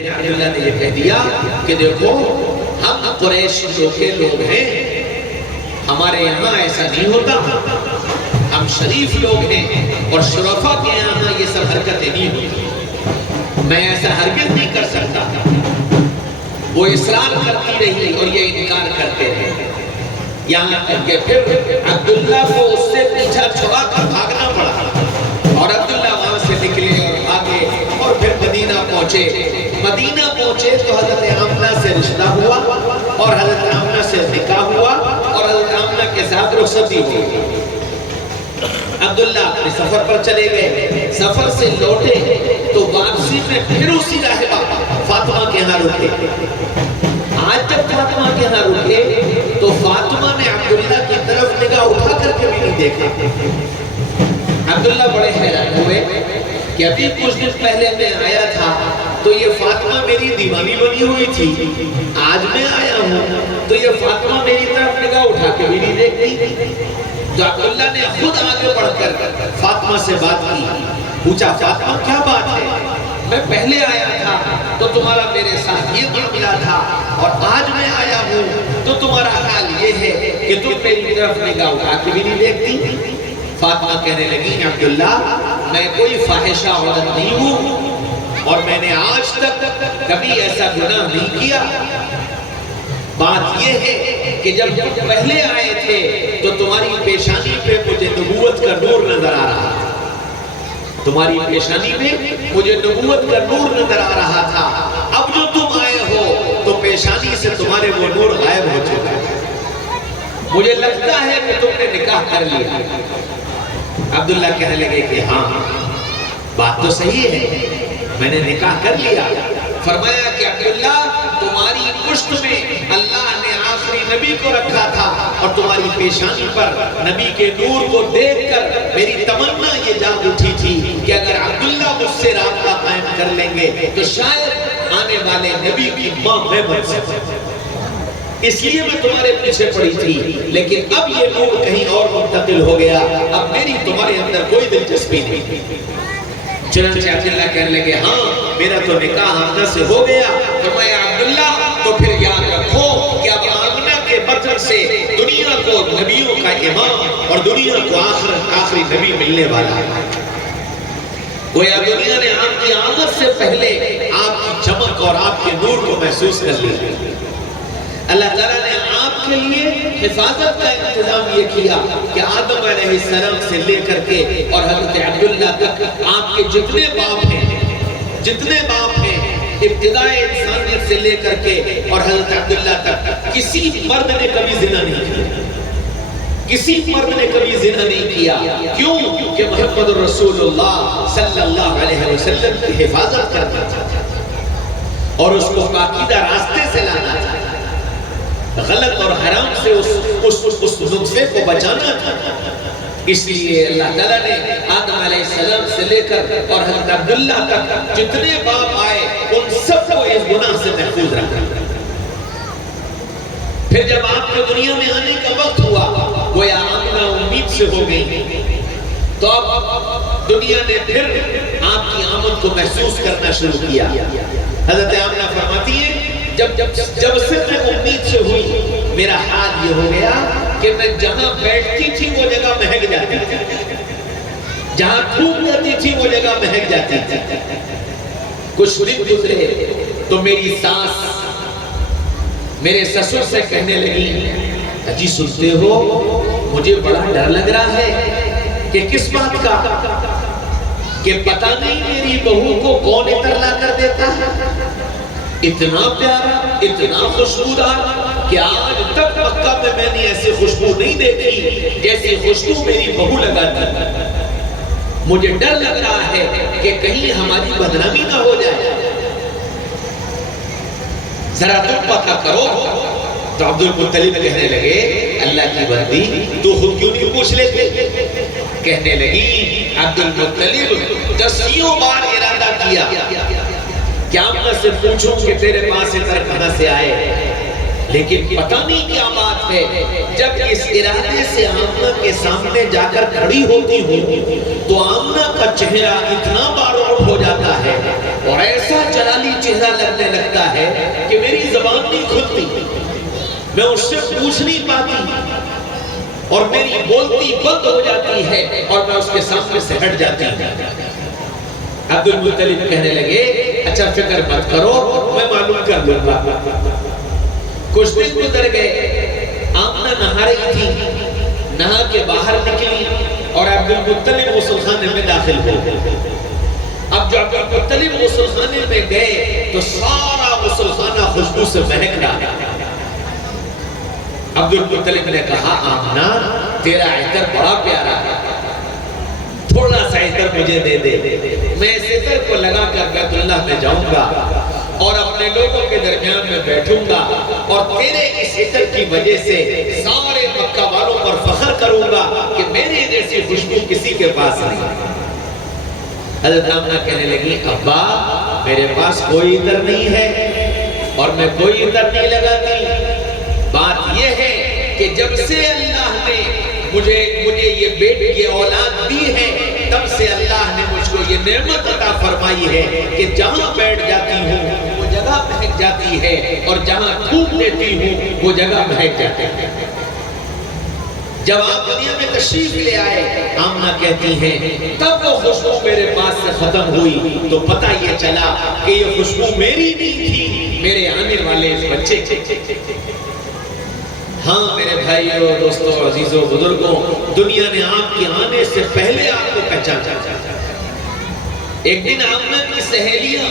عبداللہ نے یہ کہہ دیا کہ دیکھو ہم قریش کے لوگ ہیں، ہمارے یہاں ایسا نہیں ہوتا، ہم شریف لوگ ہیں اور شرفا کے یہاں یہ سب حرکتیں نہیں ہوتی، میں ایسا ہرگز نہیں کر سکتا۔ وہ اصرار کرتی رہی اور یہ انکار کرتے رہے، یہاں تک کہ پھر عبداللہ کو اس سے پیچھا چھڑا کر بھاگنا پڑا اور عبداللہ وہاں سے نکلے اور آگے اور پھر مدینہ پہنچے تو حضرت آمنہ سے رشتہ ہوا اور حضرت آمنہ سے نکاح ہوا اور حضرت آمنہ کے ساتھ رخصتی ہوئی۔ عبداللہ اپنے سفر پر چلے گئے، سفر سے لوٹے تو واپسی میں پھر اسی راہبہ فاطمہ کے ہاں رکے۔ آج جب فاطمہ کے ہاں رکے تو فاطمہ نے عبداللہ کی طرف نگاہ اٹھا کر کے بھی نہیں دیکھا۔ عبداللہ بڑے حیران ہوئے کہ ابھی کچھ دن پہلے میں آیا تھا تو یہ فاطمہ میری دیوانی بنی ہوئی تھی، آج میں آیا ہوں تو یہ فاطمہ میری طرف نگاہ اٹھا کے بھی نہیں دیکھتی۔ تو عبداللہ نے خود آگے بڑھ کر فاطمہ سے بات کی، پوچھا فاطمہ کیا بات ہے؟ میں پہلے آیا تھا تو تمہارا میرے ساتھ یہ معاملہ تھا اور آج میں آیا ہوں تو تمہارا حال یہ ہے کہ تم میری طرف نگاہ اٹھا کے بھی نہیں دیکھتی۔ فاطمہ کہنے لگی عبداللہ میں کوئی فاحشہ عورت نہیں ہوں اور میں نے آج تک کبھی ایسا گناہ نہیں کیا۔ بات یہ ہے کہ جب تم پہلے آئے تھے تو تمہاری پیشانی پہ مجھے نبوت کا نور نظر آ رہا تھا، تمہاری پیشانی میں مجھے نبوت کا نور نظر آ رہا تھا، اب جو تم آئے ہو تو پیشانی سے تمہارے وہ نور غائب ہو چکا ہے، مجھے لگتا ہے کہ تم نے نکاح کر لیا۔ عبداللہ کہنے لگے کہ ہاں بات تو صحیح ہے، میں نے نکاح کر لیا۔ فرمایا کہ عبداللہ تمہاری پشت میں اللہ نے آخری نبی کو رکھا تھا اور تمہاری پیشانی پر نبی کے نور کو دیکھ کر میری تمنا یہ جاگ اٹھی تھی کہ اگر عبداللہ مجھ سے رابطہ قائم کر لیں گے تو شاید آنے والے نبی کی ماں میں بن سکتا، اس لیے میں تمہارے پیچھے پڑی تھی، لیکن اب یہ نور کہیں اور منتقل ہو گیا، اب میری تمہارے اندر کوئی دلچسپی نہیں۔ چنانچہ عبداللہ کہنے لگے ہاں میرا تو نکاح آمنہ سے ہو گیا۔ فرمایا عبداللہ تو پھر یاد رکھو کہ اب آمنہ کے بطن سے دنیا کو نبیوں کا امام اور دنیا کو آخری نبی ملنے والا ہے۔ گویا دنیا نے آپ کی آمد سے پہلے آپ کی چمک اور آپ کے نور کو محسوس کر لیا۔ اللہ تعالیٰ نے آپ کے لیے حفاظت کا انتظام یہ کیا کہ آدم علیہ السلام سے لے کر کے اور حضرت عبداللہ تک آپ کے جتنے باپ ہیں ابتدائے انسانیت سے لے کر کے اور حضرت عبداللہ تک کسی مرد نے کبھی زنا نہیں کیا، کسی مرد نے کبھی زنا نہیں کیا۔ کیوں کہ محمد رسول اللہ صلی اللہ علیہ وسلم کی حفاظت کرنا چاہتا تھا اور اس کو پاکیزہ راستے سے لانا چاہتا، غلط اور حرام سے اس نطفے کو بچانا تھا۔ اس لیے اللہ تعالیٰ نے آدم علیہ السلام سے لے کر اور حضرت عبداللہ تک جتنے باپ آئے ان سب کو اس گناہ سے محفوظ رکھا۔ پھر جب آپ کو دنیا میں آنے کا وقت ہوا گویا آمنہ امید سے ہو گئی تو اب دنیا نے پھر آپ کی آمد کو محسوس کرنا شروع کیا۔ حضرت آمنہ فرماتی ہے جب سے میں امید سے ہوئی میرا حال یہ ہو گیا کہ میں جہاں بیٹھتی تھی وہ جگہ مہک جاتی تھی، جہاں دھوپ جاتی تھی وہ جگہ مہک جاتی تھی۔ کچھ دن گزرے تو میری ساس میرے سسر سے کہنے لگی اجی سنتے ہو مجھے بڑا ڈر لگ رہا ہے کہ کس بات کا، کہ پتہ نہیں میری بہو کو کون عطر لا کر دیتا ہے، اتنا پیارا اتنا خوشبودار کہ آج تک مکہ میں میں نے ایسی خوشبو نہیں دیکھی جیسی خوشبو میری بہو لگاتی۔ مجھے ڈر لگ رہا ہے کہ کہیں ہماری بدنامی نہ ہو جائے، ذرا تم پتہ کرو۔ تو عبد المطلب کہنے لگے اللہ کی بندی تو خود کیوں نہیں پوچھ لیتے؟ کہنے لگی عبد المطلب دسیوں بار ارادہ کیا کیا میں سے پوچھوں کہ تیرے پاس اتر کہاں سے آئے، لیکن پتہ نہیں کیا بات ہے، جب اس ارادے سے آمنہ کے سامنے جا کر کھڑی ہوتی ہوں تو آمنہ کا چہرہ اتنا باروٹ ہو جاتا ہے اور ایسا جلالی چہرہ لگنے لگتا ہے کہ میری زبان نہیں کھلتی، میں اس سے پوچھ نہیں پاتی اور میری بولتی بند ہو جاتی ہے اور میں اس کے سامنے سے ہٹ جاتی ہوں۔ عبد المطلب کہنے لگے اچھا فکر مت کرو، میں معلوم کر لوں گا۔ کچھ دن گزر گئے، آمنہ نہا رہی تھی، نہا کے باہر نکلی اور عبد المطلب غسل خانے میں داخل ہو گئے۔ اب جو عبد المطلب غسل خانے میں گئے تو سارا غسل خانہ خوشبو سے مہک رہا۔ عبد المطلب نے کہا آمنہ تیرا عطر بڑا پیارا ہے، تھوڑا سا عطر مجھے دے دے، میں اس عطر کو لگا کر بیت اللہ میں جاؤں گا اور اپنے لوگوں کے درمیان میں بیٹھوں گا اور تیرے اس عطر کی وجہ سے سارے مکہ والوں پر فخر کروں گا کہ میری جیسی خوشبو کسی کے پاس نہیں۔ حضرت آمنہ کہنے لگی ابا میرے پاس کوئی عطر نہیں ہے اور میں کوئی عطر نہیں لگاتی، بات یہ ہے کہ جب سے اللہ نے مجھے یہ بیٹی کی اولاد دی ہے تب سے اللہ نے مجھ کو یہ نعمت عطا فرمائی ہے کہ جہاں بیٹھ جاتی ہوں وہ جگہ مہک جاتی ہے اور جہاں تھوک دیتی ہوں وہ جگہ مہک جاتی ہے۔ جب آپ دنیا میں تشریف لے آئے آمنہ کہتی ہیں تب وہ خوشبو میرے پاس سے ختم ہوئی تو پتہ یہ چلا کہ یہ خوشبو میری نہیں تھی، میرے آنے والے اس بچے کی۔ ہاں میرے بھائیو دوستو عزیزو بزرگوں، دنیا نے آپ کے آنے سے پہلے آپ کو پہچانا۔ ایک دن آمنہ کی سہیلیاں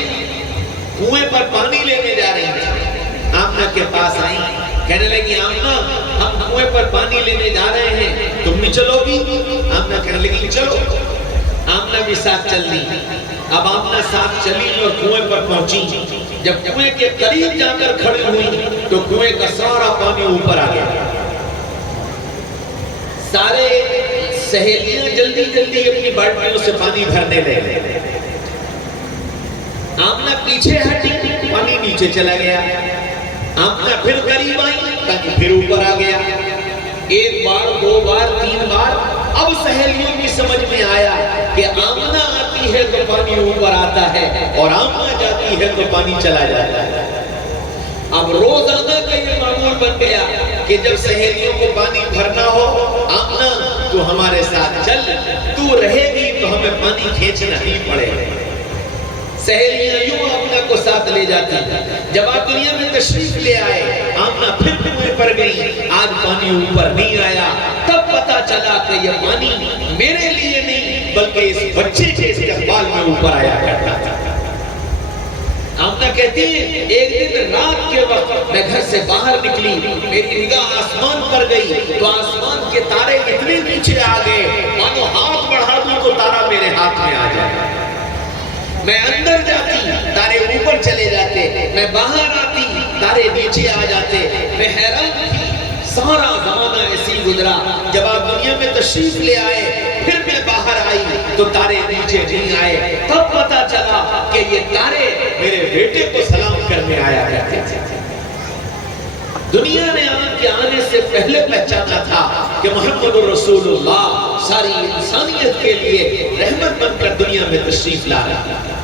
کنویں پر پانی لینے جا رہی تھیں، آمنہ کے پاس آئیں، کہنے لگی آمنہ ہم کنویں پر پانی لینے جا رہے ہیں، تم بھی چلو گی؟ آمنہ کہنے لگی چلو۔ آمنہ بھی ساتھ چل دی۔ اب آمنہ ساتھ چلی اور کنویں پر پہنچی، جب کنویں کے قریب جا کر کھڑی ہوئی تو کنویں کا سارا پانی اوپر آ گیا۔ سارے سہیلیاں جلدی جلدی اپنی بالٹیوں سے پانی بھرنے لگے۔ آمنہ پیچھے ہٹی، پانی نیچے چلا گیا۔ آمنہ پھر قریب آئی، پانی پھر اوپر آ گیا۔ ایک بار، دو بار، تین بار، اب سہیلیوں کی سمجھ میں آیا کہ آمنہ آتی ہے تو پانی اوپر آتا ہے اور آمنہ جاتی ہے تو پانی چلا جاتا ہے۔ اب روزانہ کا یہ معمول بن گیا کہ جب سہیلیوں کو پانی بھرنا ہو آمنہ تو ہمارے ساتھ چل، تو رہے گی تو ہمیں پانی کھینچنا ہی پڑے گا۔ سہیلیاں یوں آمنہ کو ساتھ لے جاتی ہیں۔ جب آپ دنیا میں تشریف لے آئے آمنہ پھر کنویں پر گئی، آج پانی اوپر نہیں آیا، تب پتا چلا کہ یہ پانی میرے لیے نہیں بلکہ اس بچے کے استقبال میں اوپر آیا کرتا تھا۔ آمنہ کہتی ہے ایک دن رات کے وقت میں گھر سے باہر نکلی، میری نگاہ آسمان پر گئی تو آسمان کے تارے اتنے نیچے آ گئے مانو ہاتھ بڑھا دوں تو تارا میرے ہاتھ میں آ جائے۔ میں اندر جاتی تارے اوپر چلے جاتے، میں باہر آتی تارے نیچے آ جاتے۔ میں حیران تھی، سارا زمانہ ایسی گزرا، جب آپ دنیا میں تشریف لے آئے پھر میں باہر آئی تو تارے نیچے نہیں آئے، تب پتا چلا کہ یہ تارے میرے بیٹے کو سلام کرنے آیا کرتے تھے۔ دنیا نے آپ کے آنے سے پہلے پہچانا تھا کہ محمد رسول اللہ ساری انسانیت کے لیے رحمت بن کر دنیا میں تشریف لا رہا ہے۔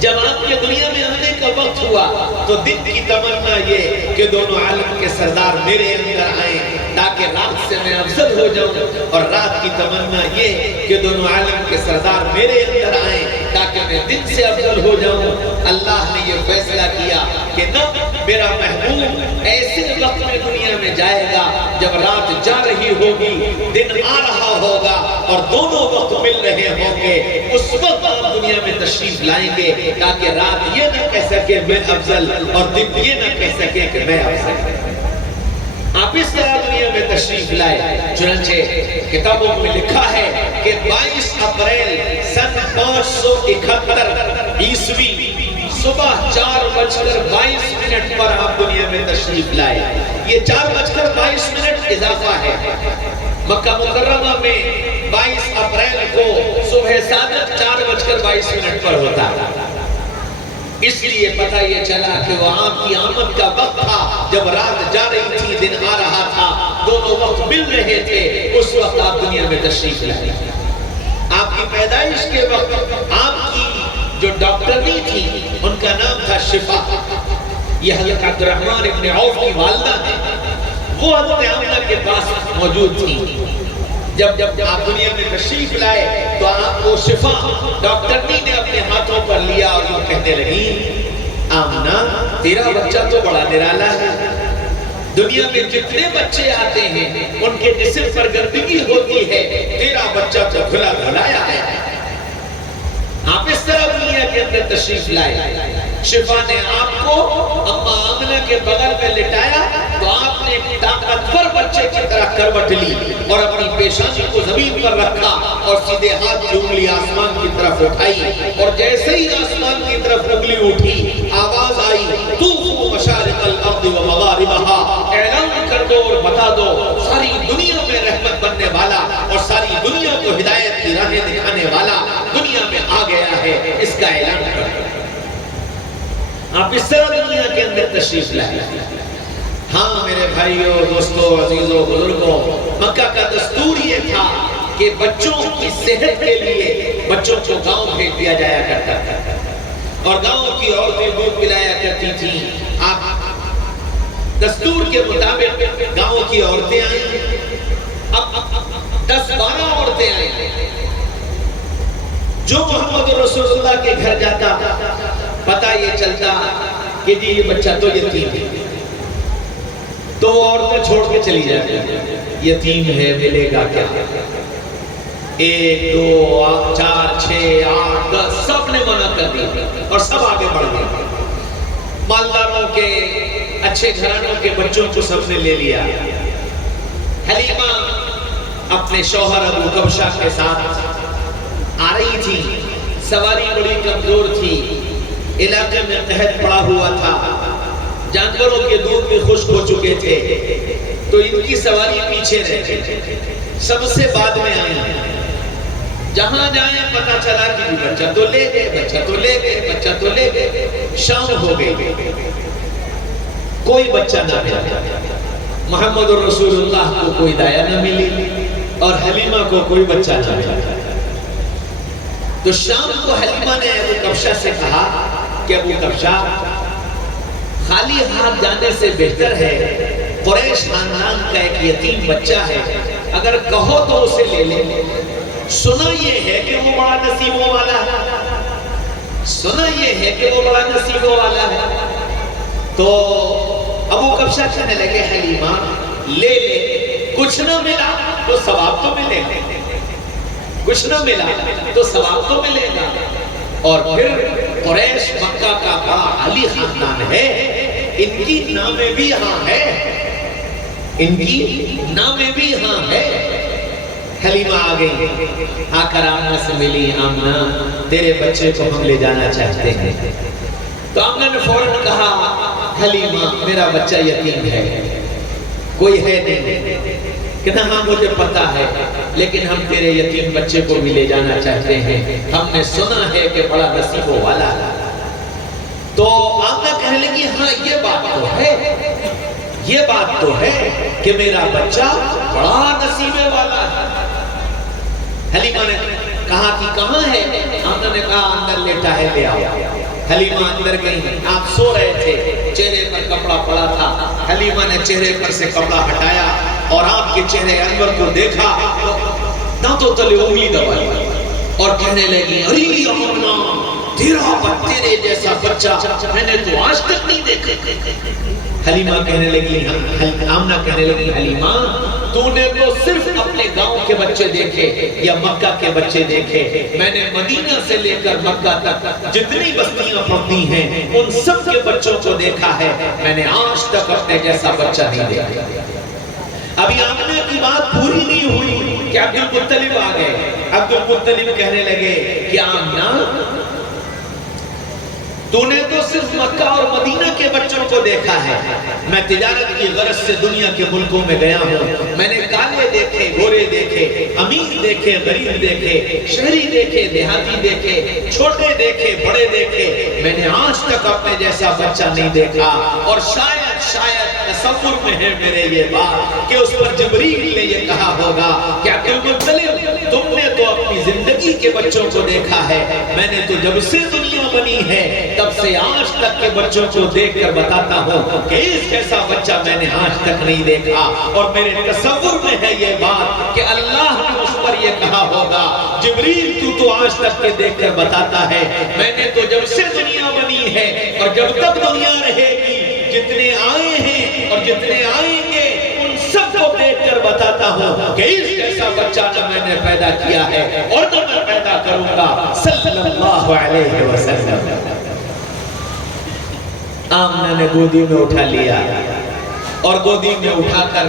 جب آپ کے دنیا میں آنے کا وقت ہوا تو دل کی تمنا یہ کہ دونوں عالم کے سردار میرے اندر آئیں تاکہ رات سے میں افضل ہو جاؤں، اور رات کی تمنا یہ کہ دونوں عالم کے سردار میرے اندر آئیں تاکہ میں دن سے افضل ہو جاؤں۔ اللہ نے یہ فیصلہ کیا کہ نہ میرا محبوب ایسے وقت میں دنیا میں جائے گا جب رات جا رہی ہوگی، دن آ رہا ہوگا اور دونوں وقت مل رہے ہوں گے، اس وقت آپ دنیا میں تشریف لائیں گے تاکہ رات یہ نہ کہہ سکے میں افضل اور دن یہ نہ کہہ سکے کہ میں افضل۔ آپ اس طرح دنیا میں تشریف لائے۔ چنانچہ کتابوں میں لکھا ہے کہ 22 اپریل سن 571 عیسوی صبح 4:22 پر آپ دنیا میں تشریف لائے۔ یہ 4:22 اضافہ ہے۔ مکہ مکرمہ میں 22 اپریل کو صبح صادق 4:22 پر ہوتا ہے۔ اس لیے پتہ یہ چلا کہ وہ آپ کی آمد کا وقت تھا جب رات جا رہی تھی، دن آ رہا تھا، دونوں وقت مل رہے تھے، اس وقت آپ دنیا میں تشریف لائے۔ آپ کی پیدائش کے وقت آپ کی جو ڈاکٹرنی تھی ان کا نام تھا شفا. یہ حضرت عبد الرحمن ابن عوف کی والدہ ہیں. وہ حضرت آمنہ کے پاس موجود تھی. جب آپ دنیا میں تشریف لائے تو آپ کو شفا ڈاکٹرنی نے اپنے ہاتھوں پر لیا اور وہ کہنے لگی آمنہ تیرا بچہ تو بڑا نرالا ہے. دنیا میں جتنے بچے آتے ہیں ان کے جسم پر گندگی ہوتی ہے, تیرا بچہ تو کھلا دھلایا ہے. آپ اس طرح دنیا کے اندر تشریف لائے. شفا نے آپ کو اما آمنہ کے بغل میں لٹایا تو آپ نے ایک طاقتور بچے کی طرح کروٹ لی اور اپنی پیشانی کو زمین پر رکھا اور سیدھے ہاتھ کی انگلی آسمان کی طرف اٹھائی. اور جیسے ہی آسمان کی طرف انگلی اٹھی آواز آئی طوفوا مشارق الارض ومغاربها, اعلان کر دو اور بتا دو ساری دنیا میں رحمت بننے والا اور ساری دنیا کو ہدایت کی راہیں دکھانے والا دنیا میں آ گیا ہے, اس کا اعلان کر دو. آپ اس طرح دنیا کے اندر تشریف لائے. ہاں میرے بھائیوں, دوستوں, عزیزوں, بزرگوں, مکہ کا دستور یہ تھا کہ بچوں کی صحت کے لیے بچوں کو گاؤں بھیج دیا جایا کرتا تھا اور گاؤں کی عورتیں دودھ پلایا کرتی تھیں. آپ دستور کے مطابق گاؤں کی عورتیں آئیں. اب 10-12 عورتیں آئیں. جو محمد رسول اللہ کے گھر جاتا پتہ یہ چلتا کہ جی یہ بچہ تو یتیم ہے, تو وہ عورتیں چھوڑ کے چلی جاتی ہیں. یتیم ہے ملے گا کیا؟ 1 2 4 6 8 10 سب نے منع کر دیا اور سب آگے بڑھ گئے. مالداروں کے اچھے گھرانوں کے بچوں کو سب نے لے لیا. حلیمہ اپنے شوہر ابو کبشہ کے ساتھ آ رہی تھی. سواری بڑی کمزور تھی, علاقے میں قحط پڑا ہوا تھا, جانوروں کے دودھ بھی خشک ہو چکے تھے, تو ان کی سواری پیچھے رہے, سب سے بعد میں آئے. جہاں جائیں پتہ چلا کہ بچہ تو لے گئے, بچہ تو لے گئے, بچہ تو لے گئے. شام ہو گئی, کوئی بچہ نہ ملا. محمد رسول اللہ کو کوئی دایا نہ ملی اور حلیمہ کو کوئی بچہ نہ ملا. تو شام کو حلیمہ نے ابو کبشہ سے کہا کہ ابو کبشہ خالی ہاتھ جانے سے بہتر ہے, قریش خاندان کا ایک یتیم بچہ ہے, اگر کہو تو اسے لے لے. سنا یہ ہے کہ وہ بڑا نصیبوں والا ہے, سنا یہ ہے کہ وہ بڑا نصیبوں والا ہے. تو ابو کبشہ کہنے لگے حلیمہ لے لے, کچھ نہ ملا تو ثواب تو ملے گا, کچھ نہ ملا تو ثواب تو ملے گا. اور پھر قریش مکہ کا بڑا علی خاندان ہے, ان کی نامیں بھی یہاں ہے, ان کی نامیں بھی یہاں ہے. حلیمہ آ گئی, آ کر آمنہ سے ملی. آمنہ تیرے بچے کو ہم لے جانا چاہتے ہیں. تو آمنہ نے فوراً کہا حلیمہ میرا بچہ یتیم ہے, کوئی ہے نہیں. کہنا ہاں مجھے پتا ہے, لیکن ہم تیرے یتیم بچے کو بھی لے جانا چاہتے ہیں, ہم نے سنا ہے کہ بڑا نصیبوں والا ہے. تو آمنہ کہنے لگی ہاں یہ بات تو ہے, یہ بات تو ہے کہ میرا بچہ بڑا نصیبے والا ہے. حلیمہ نے کہا کہ کہاں ہے؟ آمنہ نے کہا اندر لیٹا ہے, لے آؤ. حلیمہ اندر گئی, آپ سو رہے تھے, چہرے پر کپڑا پڑا تھا. حلیمہ نے چہرے پر سے کپڑا ہٹایا اور آپ کے چہرے انور کو دیکھا, دانتوں تلے انگلی دبائی اور کہنے لگی ارے آمنہ تیرے جیسا بچہ میں نے تو آج تک نہیں دیکھا. حلیمہ کہنے لگی, آمنہ کہنے لگی حلیمہ تو نے تو صرف اپنے گاؤں کے بچے دیکھے یا مکہ کے بچے دیکھے, میں نے مدینہ سے لے کر مکہ تک جتنی بستیاں پڑتی ہیں ان سب کے بچوں کو دیکھا ہے, میں نے آج تک اپنے جیسا بچہ نہیں دیکھا. ابھی آمنہ کی بات پوری نہیں ہوئی کہ عبد المطلب آ گئے. عبد المطلب کہنے لگے کہ آمنہ تو نے تو صرف مکہ اور مدینہ کے بچوں کو دیکھا ہے, میں تجارت کی غرض سے دنیا کے ملکوں میں گیا ہوں, میں نے کالے دیکھے, گورے دیکھے, امیر دیکھے, غریب دیکھے, شہری دیکھے, دیہاتی دیکھے, چھوٹے دیکھے, بڑے دیکھے, میں نے آج تک اپنے جیسا بچہ نہیں دیکھا. اور شاید تصور میں ہے میرے یہ بات کہ اس پر جبریل نے یہ کہا ہوگا کہ عبد المطلب تم نے تو تو اپنی زندگی کے بچوں کو دیکھا ہے، میں نے تو جب سے دنیا بنی ہے تب سے آج تک کے بچوں کو دیکھ کر بتاتا ہوں کہ اس جیسا بچہ میں نے آج تک نہیں دیکھا، اور میرے تصور میں ہے یہ بات کہ اللہ نے اس پر یہ کہا ہوگا جبریل تو آج تک کے دیکھ کر بتاتا ہے، میں نے تو جب سے دنیا بنی ہے اور جب تک دنیا رہے گی جتنے آئے ہیں اور جتنے آئیں گے ان سب کو دیکھ کر بتاتا ہوں کہ اس جیسا بچہ نہ میں نے پیدا کیا ہے اور نہ میں پیدا کروں گا صلی اللہ علیہ وسلم۔ آمنہ نے گودی میں اٹھا لیا اور گودی میں اٹھا کر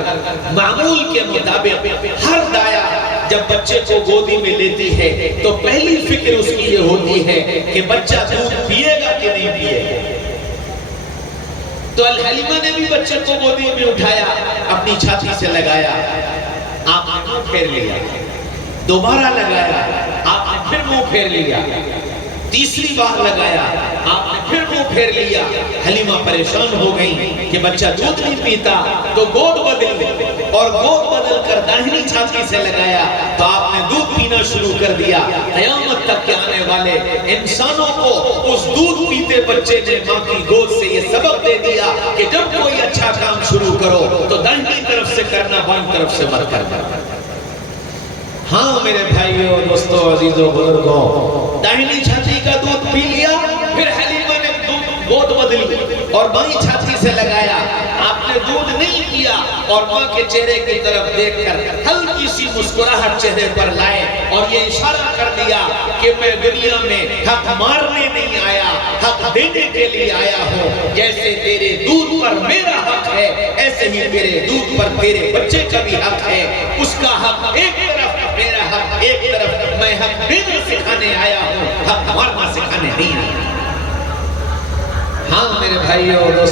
معمول کے مطابق ہر دایا جب بچے کو گودی میں لیتی ہے تو پہلی فکر اس کی یہ ہوتی ہے کہ بچہ دودھ پیے گا کہ نہیں پیے گا۔ تو الحلیمہ نے بھی بچے کو گودی میں اٹھایا، اپنی چھاتی سے لگایا، آپ نے منہ پھیر لیا، دوبارہ لگایا، آپ نے پھر منہ پھیر لیا، تیسری بار لگایا، آپ نے پھر منہ پھیر لیا۔ حلیمہ پریشان ہو گئی کہ بچہ دودھ نہیں پیتا، تو گود بدل اور گود بدل کر داہنی چھاتی سے لگایا تو آپ نے دودھ پینا شروع کر دیا۔ قیامت تک کے آنے والے انسانوں کو اس دودھ پیتے بچے نے ماں کی گود سے یہ سبق دے دیا کہ جب کوئی اچھا کام شروع کرو تو داہنی طرف سے کرنا، بائیں طرف سے مت کرنا۔ ہاں میرے بھائیوں، دوستوں، عزیزوں، بزرگوں، داہنی چھاتی کا دودھ پی لیا، پھر حلیمہ نے گود بدلی اور بائیں چھاتی سے لگایا، آپ نے دودھ نہیں پیا اور ماں کے چہرے کی طرف دیکھ کر ہلکی سی مسکراہٹ چہرے پر لائے اور یہ اشارہ کر دیا کہ میں دنیا میں حق مارنے نہیں آیا، حق دینے کے لیے آیا ہوں۔ جیسے تیرے دودھ پر میرا حق ہے ایسے ہی میرے دودھ پر تیرے بچے کا بھی حق ہے، اس کا حق ایک طرف، میرا حق ایک طرف، میں حق دینا سکھانے آیا ہوں، حق مارنا سکھانے نہیں آیا۔ ہاں میرے بھائیوں، دوستوں،